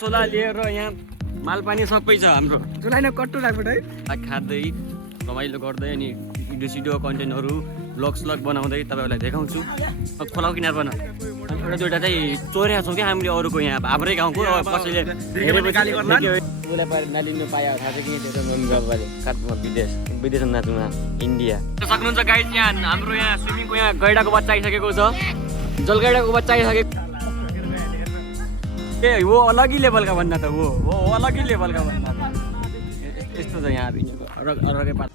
सोला लिएर यहाँ मालपानी सबै छ हाम्रो जुलाइन कट्टु राख्नु है खाँदै रमाइलो गर्दै अनि भिडियो कन्टेन्टहरू ब्लग स्लग बनाउँदै तपाईँहरूलाई देखाउँछु खोलाको किनार बना एउटा दुइटा चाहिँ चोरेका छौँ कि हामीले अरूको यहाँ हाम्रै गाउँको कसैले नलिनु पायो थाहा छ कि विदेश नाच्नुमा इन्डिया सक्नुहुन्छ गाइड यहाँ हाम्रो यहाँ स्विमिङको यहाँ गैडाको बच्चा आइसकेको छ जलगैडाको बच्चा आइसकेको ए वो अलग ही लेवल का बनना था वो अलग ही लेवल का बनना था यस्तो छ यहाँ अरूकै part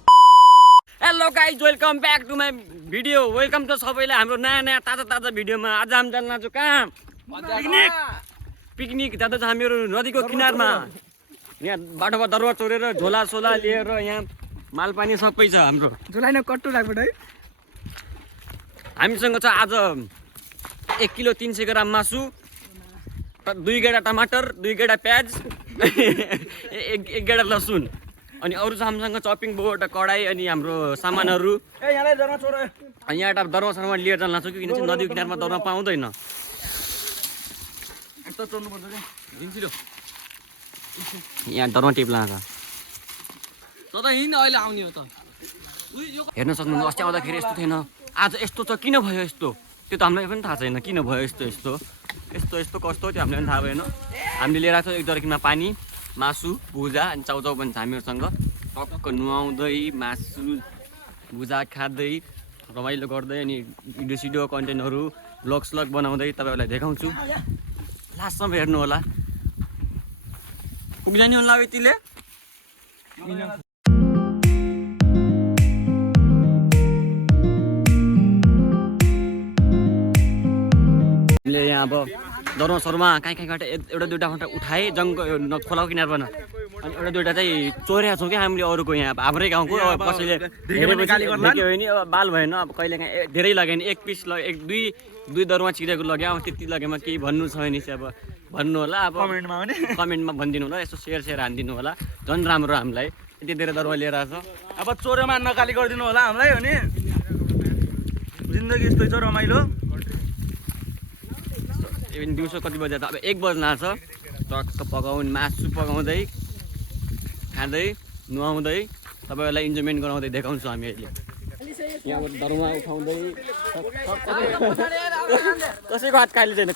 hello guys welcome back to my video welcome त सबैलाई हाम्रो नयाँ नयाँ ताजा भिडियोमा आज हामी जान लाग्छौँ कहाँ पिकनिक जाँदैछ हामीहरू नदीको किनारमा यहाँ बाटोमा दरबार चोरेर झोला सोला लिएर यहाँ मालपानी सबै छ हाम्रो जुलाइन कट्टु राख्नु है हामीसँग छ आज 1 किलो 300 ग्राम मासु 2 गेडा टमाटर 2 गेडा प्याज 1 गेडा लसुन अनि अरू छ हामीसँग चपिङ बोर्ड कडाई अनि हाम्रो सामानहरू यहाँ एउटा दरबारमा लिएर जान लाग्छौँ किन चाहिँ नदीको किनारमा दरमा पाउँदैन यहाँ दरमा टेप लान्छ हेर्न सक्नुहुन्छ अस्ति आउँदाखेरि यस्तो थिएन आज यस्तो छ किन भयो यस्तो त्यो त हामीलाई पनि थाहा छैन किन भयो यस्तो कस्तो त्यो हामीलाई पनि थाहा भएन हामीले लिएर आएको छौँ एक दर्किनमा पानी मासु भुजा अनि चाउचाउ पनि छ हामीहरूसँग टक्क नुहाउँदै मासु भुजा खाँदै रमाइलो गर्दै अनि भिडियो कन्टेन्टहरू ब्लग स्लग बनाउँदै तपाईँहरूलाई देखाउँछु लास्टसम्म हेर्नु होला पुग्दैन होला यतिले यहाँ अब दरबारमा कहीँबाट एउटा दुइटा फटा उठाएँ खोलाको किनार बना अनि एउटा दुइटा चाहिँ चोरेका छौँ कि हामीले अरूको यहाँ हाम्रै गाउँको कसैले देख्यो भने अब बाल भएन अब कहिले काहीँ धेरै लग्यो भने 1 पिस दुई दरमा चिरेको लग्यो अब त्यति लगेमा केही भन्नु छ भने चाहिँ अब भन्नु होला अब कमेन्टमा भनिदिनु होला यसो सेयर हानिदिनु होला झन् राम्रो हामीलाई यति धेरै दरमा लिएर आएको छ अब चोरोमा नकाली गरिदिनु होला हामीलाई हो नि जिन्दगी यस्तै छ रमाइलो दिउँसो कति बजी त अब 1 बज्न आएको छ टक्क पकाउने मासु पकाउँदै खाँदै नुहाउँदै तपाईँहरूलाई इन्जोयमेन्ट गराउँदै देखाउँछु हामी अहिले यहाँबाट दरमा उठाउँदै कसैको हात खाली छैन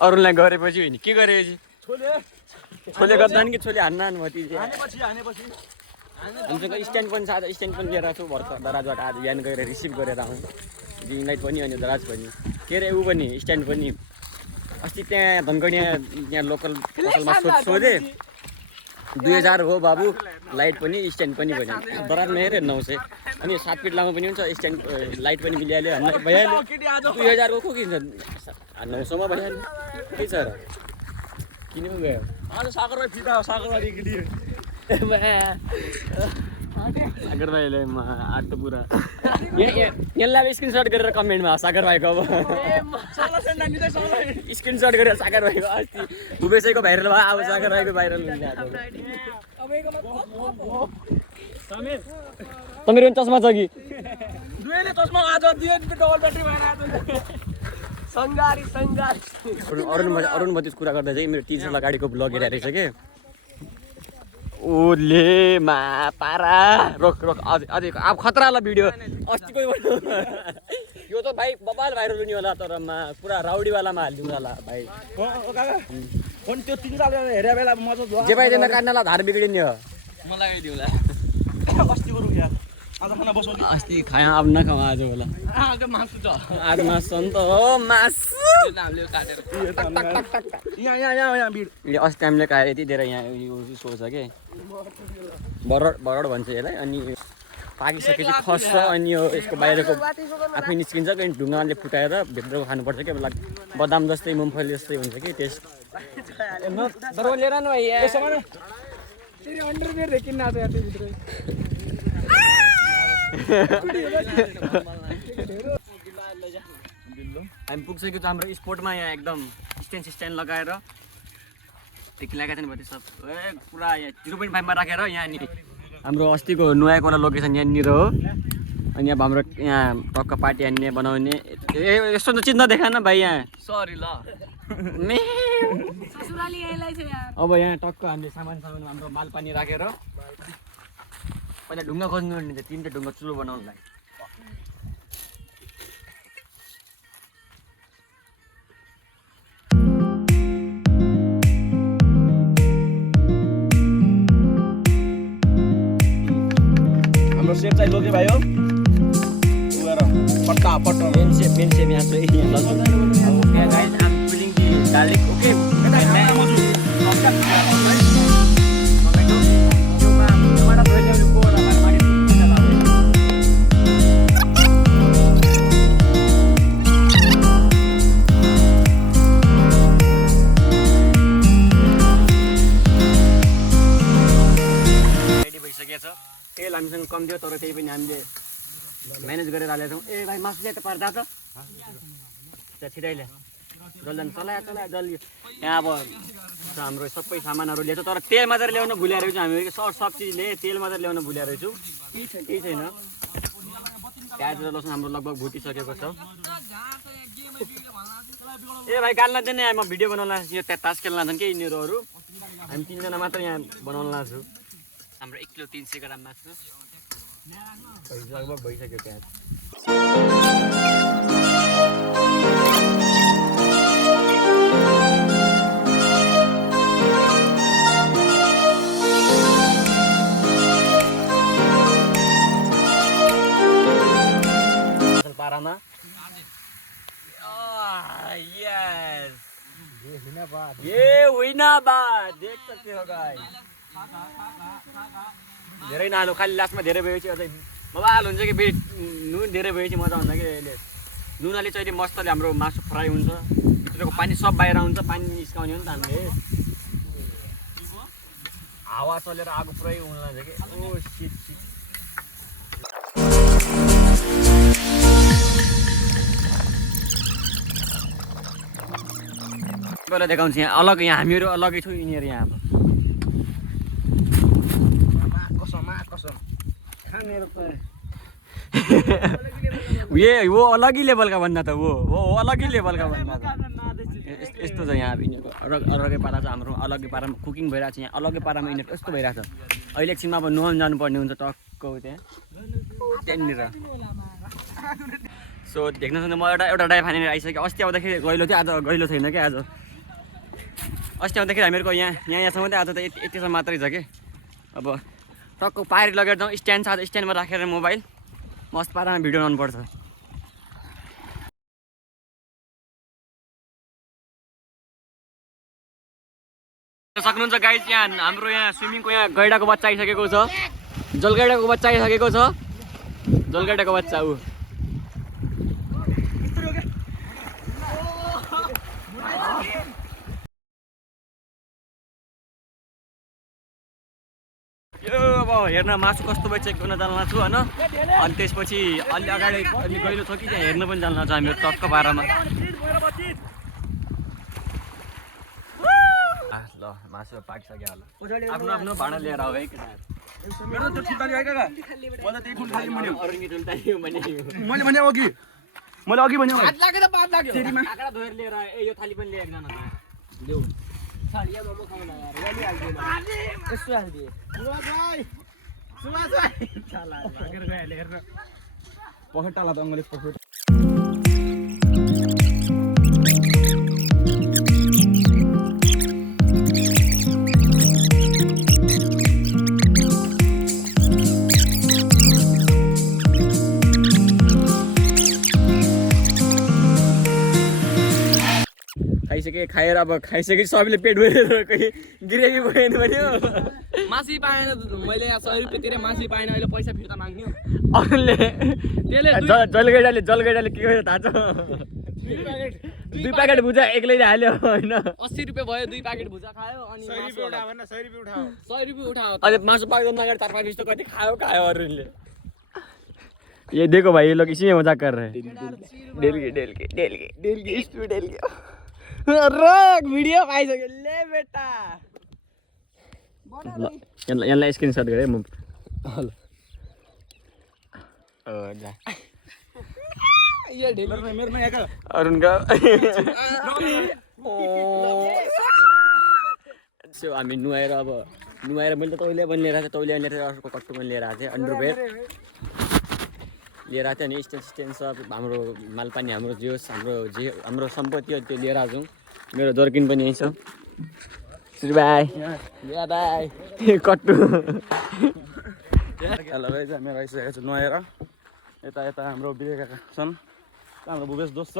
अरूलाई गरेपछि होइन के गरेपछि छोले गर्दा कि छोले हान्न हामीसँग स्ट्यान्ड पनि छ आज स्ट्यान्ड पनि लिएर आएको छु भर्खर दराजबाट आज यहाँ गएर रिसिभ गरेर आउँ दिनलाई पनि अनि दराज पनि के अरे ऊ पनि स्ट्यान्ड पनि अस्ति त्यहाँ धनगढिया यहाँ लोकल पसलमा सोधेँ 2000 हो बाबु लाइट पनि स्ट्यान्ड पनि भन्यो दराजमा हेरेँ 900 अनि 7 फिट लामो पनि हुन्छ स्ट्यान्ड लाइट पनि मिलिहाल्यो भइहाल्यो 2000 को किन्छ 900 मा भइहाल्यो के छ र किन गयो आज सागरबाई फिटा सागरबारी किदियो सागरबाईले आठ त पुरा यसलाई स्क्रिनसट गरेर कमेन्टमा सागरबाईको अब स्क्रिनसट गरेर सागरबाईको अस्ति दुबेसैको भाइरल भयो अब सागरबाईको भाइरल हुन्छ तमीर पनि चस्मा छ कि दुवैले चस्मा आज दियो डबल ब्याट्री भएर आज संगारी अरुण भतिज कुरा गर्दा चाहिँ मेरो टिचरला गाडीको ब्लग हेरेको छ के ओले मा पारा रोक अझै अब खतरावाला भिडियो अस्तिको यो त भाइ बबाल भाइरल हुने होला तर पुरा राउडीवालामा हालिदिनु होला भाइ फोन त्यो 3 साल हेरे बेला मजा जे पाइदैन काट्नला धार बिग्रिने हो मलाई दिउला अस्तिको रुख्या आज खाना बसौ अस्ति खाया अब नखाऊ आज होला आज मासु छ आज मासु नि त हो मासु हामीले काटेर यहाँ भिड अस्ति हामीले खाएर यति धेरै यहाँ सोच के बरड भन्छ यसलाई अनि पाकिसकेपछि खस्छ अनि यो यसको बाहिरको आफै निस्किन्छ कि ढुङ्गाले फुटाएर भित्रको खानुपर्छ कि बदाम जस्तै मुम्फली जस्तै हुन्छ कि टेस्ट लिएर न भाइ अन्डरवेयर किन्न आछ यार भित्र हामी पुगिसकेको छ हाम्रो स्पोर्टमा यहाँ एकदम स्ट्यान्ड लगाएर देखिरहेका छन् भने सब पुरा यहाँ 0.5 मा राखेर यहाँ नि हाम्रो अस्तिको नुहाएको लोकेसन यहाँनिर हो अनि अब हाम्रो यहाँ टक्क पार्टी हान्ने बनाउने यस्तो त चिज नदेखा न भाइ यहाँ सरी ल अब यहाँ टक्क हामीले सामान हाम्रो माल पानी राखेर पहिला ढुङ्गा खोज्नु पर्ने थियो 3टा ढुङ्गा चुलो बनाउनुलाई हाम्रो सेप चाहिँ लोके भाइ हो पट्टा पट्टा मेन सेप यहाँ चाहिँ Okay guys, I'm feeling the garlic. Okay. Ready भइसकेछ तेल हामीसँग कम थियो तर त्यही पनि हामीले म्यानेज गरेर हालेका छौँ ए भाइ मासु ल्याएर पर्दा त त्यहाँ छिटै ल्या जल्दी चलायो जल्दी यहाँ अब हाम्रो सबै सामानहरू ल्याएको तर तेल मात्र ल्याउन भुलिएर रहेछौँ हामी सब चिजले तेल मात्र ल्याउन भुलिएर रहेछौँ केही छैन प्याज र लसुन हाम्रो लगभग भुटिसकेको छ ए भाइ गाल्न चाहिँ म भिडियो बनाउन यो त्यहाँ तास खेल्न छन् कि यिनीहरू हामी 3जना मात्र यहाँ बनाउन लाग्छु हाम्रो 1 किलो 300 ग्राम मासु लगभग भइसक्यो प्याज पारामा यस ये हुइना बात देख सकते हो गाइस धेरै नहालो खाली लास्टमा धेरै भएपछि अझै बबाल हुन्छ कि फेरि नुन धेरै भएपछि मजा हुन्छ कि यसले नुन अलि चाहिँ मस्तले हाम्रो मासु फ्राई हुन्छ भित्रको पानी सब बाहिर हुन्छ पानी निस्काउने हो नि त हामीले हावा चलेर आगो पुरै हुन लाग्छ कि ओ सिट पहिला देखाउँछु यहाँ अलग यहाँ हामीहरू अलगै छौँ यिनीहरू यहाँ अब ये वो अलग ही लेवल का बनना था वो अलग ही लेवल का बनना था यस्तो छ यहाँ अब यिनीहरूको अलगै पारा छ हाम्रो अलगै पारामा कुकिङ भइरहेको छ यहाँ अलगै पारामा यिनीहरूको यस्तो भइरहेको छ अहिले एकछिनमा अब नुहाउनु जानुपर्ने हुन्छ टक्क त्यहाँनिर सो देख्न सक्नु म एउटा डाइ फानेर आइसकेँ अस्ति आउँदाखेरि गहिलो थियो आज गहिलो छैन क्या आज अस्ति आउँदाखेरि हामीहरूको यहाँसम्म चाहिँ आज त यतिसम्म मात्रै छ कि अब टक्क पारी लगेर जाउँ स्ट्यान्ड छ आज स्ट्यान्डमा राखेर मोबाइल मस्त पारामा भिडियो बनाउनुपर्छ सक्नुहुन्छ गाइज यहाँ हाम्रो यहाँ स्विमिङको यहाँ गैडाको बच्चा आइसकेको छ जलगैडाको बच्चा आइसकेको छ जलगैडाको बच्चा ऊ यो अब हेर्न मासु कस्तो भएछ चेक गर्न जान्न छु होइन अनि त्यसपछि अलि अगाडि अलि गहिलो छ कि त्यहाँ हेर्न पनि जान्न छ हामीहरू टक्क पारामा ल मासु पाकिसक्यो होला आफ्नो आफ्नो भाँडा लिएर आऊ है मैले अघि भने आँकडा धोएर लिएर ए यो थाली पनि लिएर जान देऊ पखेटाला त अङ्गले पखेटा खाइसके खाएर अब खाइसके सबैले पेट भरेर कहीँ गिरेको गएन भन्यो मासु पाएन मैले यहाँ 100 रुपियाँ तिरे मासु पाएन अहिले पैसा फिर्ता माग्ने अरूले जलगैडाले के गर्यो थाहा छ 2 प्याकेट भुजा एक्लैले हाल्यो होइन 80 रुपियाँ भयो 2 प्याकेट भुजा खायो अनि 100 रुपियाँ उठाओ अझै मासु पाक्दैन अगाडि 4-5 पिस त कति खायो अरूले ये देखो भाई ये लोग इसी में मजाक कर रहे हैं डेल के स्टूडेंट के रक भिडियो पाइसक्यो ले बेटा यसलाई स्क्रिनसट गरेँ म जा अरुणका सो हामी नुहाएर मैले त तैँले पनि लिएर आएको थिएँ तैँले लिएर अर्को कट्टु पनि लिएर आएको थिएँ अन्डरवेयर लिएर आएको थिएँ अनि स्ट्यान्ड सब हाम्रो मालपानी हाम्रो हाम्रो सम्पत्ति हो त्यो लिएर आएको छौँ मेरो जर्किन पनि यहीँ छ बाई बाई कट्टु हेलो गाइस हामी आइसकेको छु नुहाएर यता हाम्रो विवेका छन् हाम्रो भुवेश दोस्त छ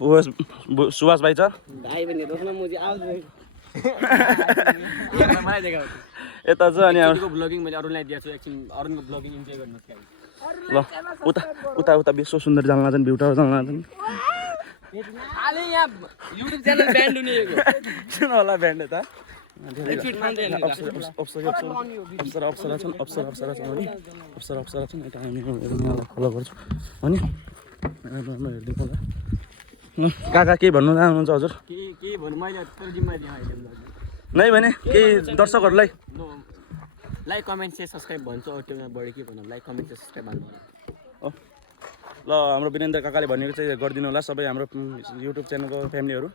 भुवेश सुभाष भाइ छ भाइ पनि रोक्न म चाहिँ आउँछु यता छ अनि ब्लगिङ मैले अरूलाई दिएको छु एकछिन अरूको ब्लगिङ इन्जोय गर्नुहोस् ल उता उता विश्व सुन्दर जान छन् भ्यू टावर जान छन् अहिले यहाँ युट्युब च्यानल ब्यान्ड हुने सुन होला ब्यान्ड यता अप्सरा छन् यता हामी फलो गर्छौँ अनि हेरिदिनु होला काका केही भन्नु चाहनुहुन्छ हजुर के भन्नु मैले जिम्मा दिएँ नै भने केही दर्शकहरूलाई लाइक कमेन्ट सेयर सब्सक्राइब भन्छु त्यो बढी के भन्नु लाइक कमेन्ट सेयर सब्सक्राइब भन्नु ल हाम्रो वीरेन्द्र काकाले भनेको चाहिँ गरिदिनु होला सबै हाम्रो युट्युब च्यानलको फ्यामिलीहरू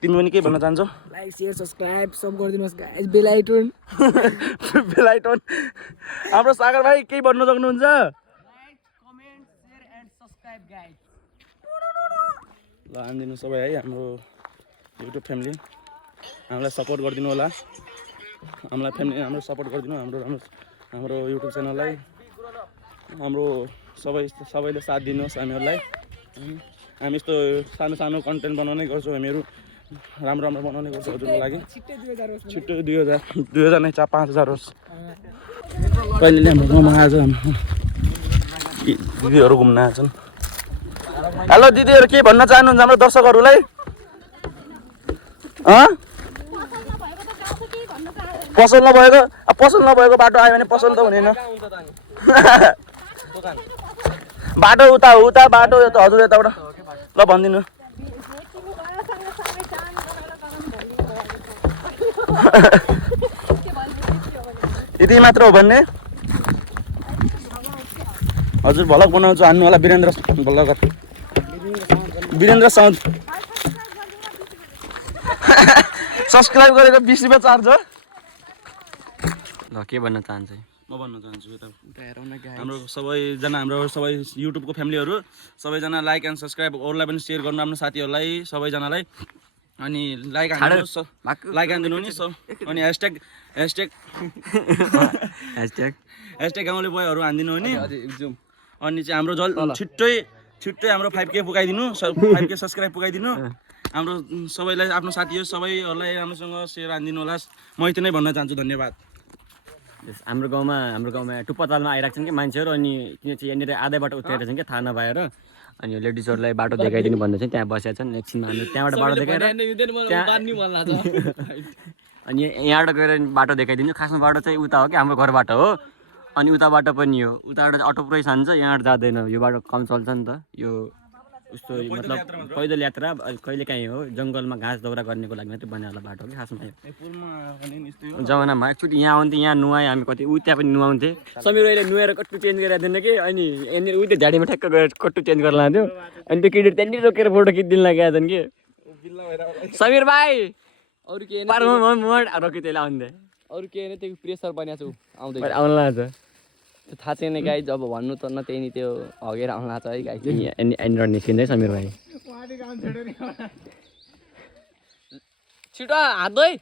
तिमी पनि के भन्न चाहन्छौ लाइक शेयर सब्सक्राइब सब गरिदिनुहोस् गाइस बेल आइकन हाम्रो सागर भाइ केही भन्न सक्नुहुन्छ like comment share and subscribe guys ल हानिदिनु सबै है हाम्रो युट्युब फ्यामिली हामीलाई सपोर्ट गरिदिनु होला हाम्रो सपोर्ट गरिदिनु हाम्रो युट्युब च्यानललाई हाम्रो सबैले साथ दिनुहोस् हामीहरूलाई हामी यस्तो सानो कन्टेन्ट बनाउने गर्छौँ हामीहरू राम्रो बनाउने गर्छौँ हजुरको लागि छिट्टो 2000 नै 5000 होस् कहिले हाम्रो गाउँमा आज दिदीहरू घुम्न आएछन् हेलो दिदीहरू के भन्न चाहनुहुन्छ हाम्रो दर्शकहरूलाई पसल नभएको बाटो आयो भने पसल त हुँदैन बाटो उता बाटो हजुर यताबाट ल भनिदिनु यति मात्र हो भन्ने हजुर भ्लग बनाउँछु हान्नु होला वीरेन्द्र साउन्ड सब्सक्राइब गरेको 20 रुपियाँ चार्ज हो ल के भन्न चाहन्छु म भन्न चाहन्छु यता हाम्रो सबैजना हाम्रो सबै युट्युबको फ्यामिलीहरू सबैजना लाइक एन्ड सब्सक्राइब अरूलाई पनि सेयर गर्नु आफ्नो साथीहरूलाई सबैजनालाई अनि लाइक हानिदिनु नि अनि ह्यासट्याग गाउँले बोयहरू हानिदिनु हो नि अनि चाहिँ हाम्रो छिट्टै हाम्रो 5K पुगाइदिनु 5K सब्सक्राइब पुगाइदिनु हाम्रो सबैलाई आफ्नो साथीहरू सबैहरूलाई राम्रोसँग सेयर हानिदिनु होला म यति नै भन्न चाहन्छु धन्यवाद हाम्रो गाउँमा टुप्पातालमा आइरहेको छन् कि मान्छेहरू अनि किन चाहिँ यहाँनिर आधा बाटो उत्रेर छन् कि थाहा नभएर अनि लेडिजहरूलाई बाटो देखाइदिनु भन्दा चाहिँ त्यहाँ बसेका छन् एकछिनमा हामी त्यहाँबाट बाटो देखाएर अनि यहाँबाट गएर बाटो देखाइदिनु खासमा बाटो चाहिँ उता हो कि हाम्रो घरबाट हो अनि उताबाट पनि हो उताबाट अटो पुरै जान्छ यहाँबाट जाँदैन यो बाटो कम चल्छ नि त यो उस्तो मतलब पैदल यात्रा कहिले काहीँ हो जङ्गलमा घाँस दाउरा गर्नेको लागि मात्रै बनाएर बाटो हो कि खासमा जमानामा एकचोटि यहाँ आउँथेँ यहाँ नुहाएँ हामी कति त्यहाँ पनि नुहाउँथेँ समीर अहिले नुहाएर कट्टु चेन्ज गरेर दिँदैन कि अनि यहाँनिर त्यो झाडीमा ठ्याक्क गएर कट्टु चेन्ज गरेर लान्थ्यो अनि त्यो केटी त्यहाँनिर रोकेर फोटो खिचिदिनु लागेका छन् कि समीर भाइ अरू के रोकी त्यसले आउँदै अरू के होइन त्यो प्रेसर बनिएको छु आउँदै आउनु लाग्छ त्यो थाहा छैन गाई जब भन्नु त न त्यही नि त्यो हगेर आउनु लाग्छ है गाई यहाँनिर निस्किँदै समीर भाइ छिटो हात धोइ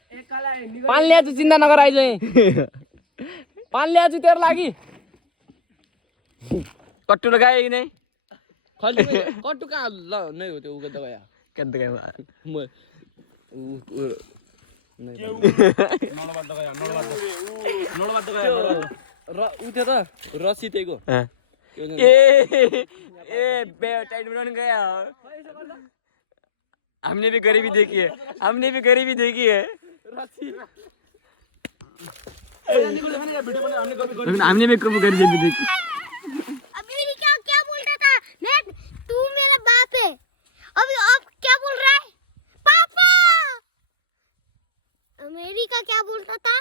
पानी ल्याएको छु चिन्ता नगर आइज पानी ल्याएको छु तेरो लागि कट्टु र गाई नै कट्टु कहाँ ल नै हो त्यो उको दबाई र उ थियो त रसी त्यहीको टाइट बनाउनु गया हमने भी गरीबी देखी है हमने भी गरीबी देखी है हमने भी गरीबी देखी अमेरिका क्या बोल रहा था नेट तू मेरा बाप है अब क्या बोल रहा है पापा अमेरिका क्या बोलता था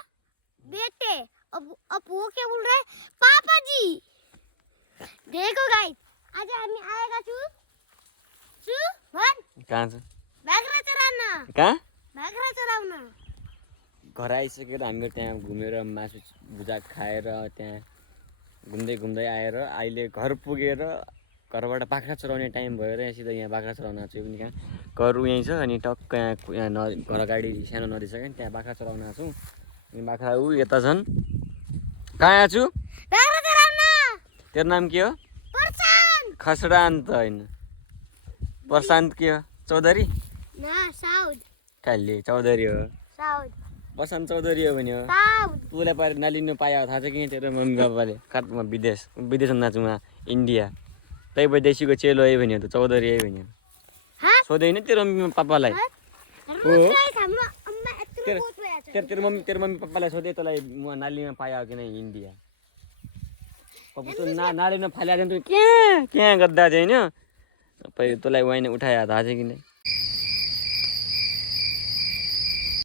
बेटे। अब वो क्या बोल रहा है? पापा जी। देखो गाइस, आज हामी आएका छु भन कहाँ छ बाख्रा चराउन। कहाँ बाख्रा चराउन। घर आइसकेर हामीहरू त्यहाँ घुमेर मासु भुजा खाएर त्यहाँ घुम्दै घुम्दै आएर अहिले घर पुगेर घरबाट बाख्रा चराउने टाइम भएर यहाँ सिधै यहाँ बाख्रा चराउन आएको छु। पनि कहाँ घर यहीँ छ अनि टक्क यहाँ घर अगाडि सानो नदी छ क्या त्यहाँ बाख्रा चराउन आएको छु। अनि बाख्रा यता छन्। कहाँ आएको छु? बाख्रा चराउन। तेरो नाम के हो? प्रशान्त। खसडान्त होइन प्रशान्त के हो? चौधरी? ना साउद। खालि चौधरी हो। साउद। प्रशान्त चौधरी हो भने हो। साउद। तँलाई पाएर नलिनु पायो थाहा छ कि तेरो मम्मी बाबाले काठमा विदेशमा नाचुमा इन्डिया तै विदेशीको चेलो है भने त चौधरी है भने हाँ? सोधेन तेरो मम्मी पापालाई? रोज गाइस हाम्रो अम्मा यत्रो बोट भएछ। तेरो मम्मी पापालाई सोधे तँलाई म नालीमा पायो कि नै इन्डिया? पप्पु त नालीमा फालिहाल्यो भने त क्या क्या गर्दा चाहिँ होइन तँलाई वाइन उठायो थाहा छ कि नै?